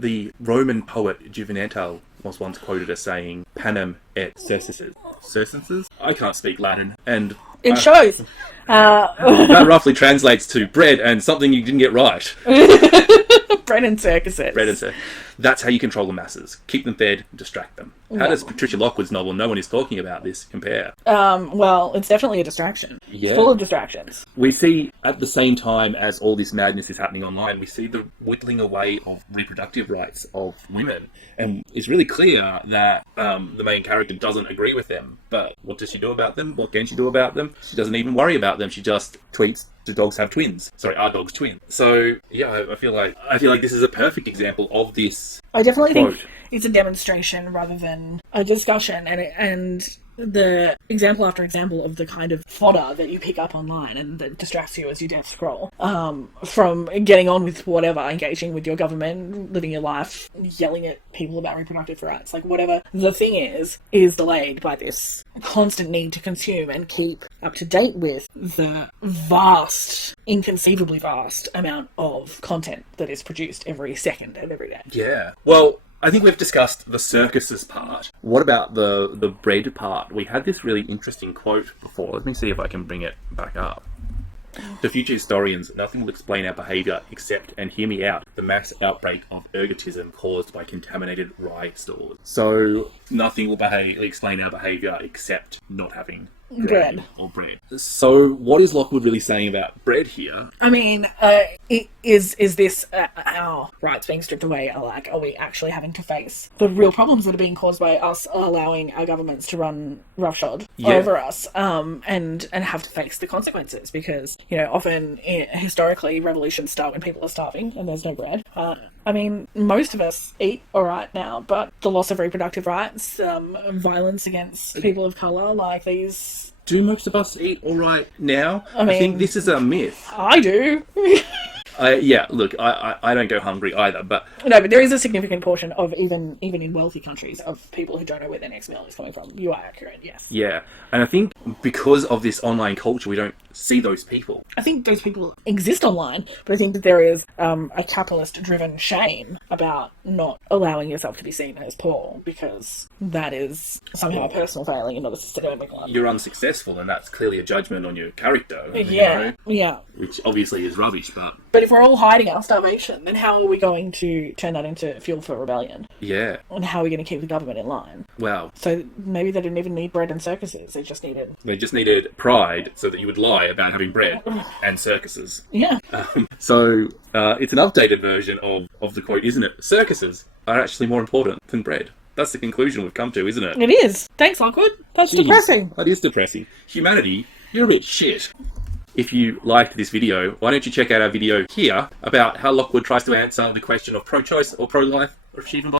The Roman poet Juvenal was once quoted as saying, "Panem et circuses." Circuses? I can't speak Latin, and it shows. That roughly translates to bread and something you didn't get right. Bread and circuses. Bread and circuses. That's how you control the masses. Keep them fed, distract them. How does Patricia Lockwood's novel "No One Is Talking About This" compare? Well, it's definitely a distraction. Yeah. It's full of distractions. We see, at the same time as all this madness is happening online, we see the whittling away of reproductive rights of women. And it's really clear that the main character doesn't agree with them. But what does she do about them? What can she do about them? She doesn't even worry about them. She just tweets, "Do dogs have twins?" Sorry, are dogs twins? So, yeah, I feel like this is a perfect example of this. I definitely quote. think it's a demonstration rather than a discussion, and the example after example of the kind of fodder that you pick up online and that distracts you as you death scroll, from getting on with whatever, engaging with your government, living your life, yelling at people about reproductive rights, like whatever the thing is delayed by this constant need to consume and keep up to date with the vast, inconceivably vast amount of content that is produced every second of every day. Yeah. Well, I think we've discussed the circuses part. What about the bread part? We had this really interesting quote before. Let me see if I can bring it back up. To future historians, nothing will explain our behaviour except, and hear me out, the mass outbreak of ergotism caused by contaminated rye stores. So, nothing will explain our behaviour except not having bread. So, what is Lockwood really saying about bread here? I mean, is this our rights being stripped away? Are we actually having to face the real problems that are being caused by us allowing our governments to run roughshod over us, and have to face the consequences? Because, often historically revolutions start when people are starving and there's no bread. I mean, most of us eat all right now, but the loss of reproductive rights, violence against people of colour, like these. Do most of us eat all right now? I mean, I think this is a myth. I do. Look, I don't go hungry either, but... No, but there is a significant portion of, even in wealthy countries, of people who don't know where their next meal is coming from. You are accurate, yes. Yeah, and I think because of this online culture, we don't see those people. I think those people exist online, but I think that there is a capitalist-driven shame about not allowing yourself to be seen as poor, because that is somehow a personal failing and not a systemic one. You're unsuccessful, and that's clearly a judgment on your character. Yeah. Which obviously is rubbish, but if we're all hiding our starvation, then how are we going to turn that into fuel for rebellion? Yeah. And how are we going to keep the government in line? Wow. So maybe they didn't even need bread and circuses. They just needed pride so that you would lie about having bread and circuses. Yeah. So it's an updated version of the quote, isn't it? Circuses are actually more important than bread. That's the conclusion we've come to, isn't it? It is. Thanks, Lockwood. That's depressing. That is depressing. Humanity, you're a bit shit. If you liked this video, why don't you check out our video here about how Lockwood tries to answer the question of pro-choice or pro-life, or even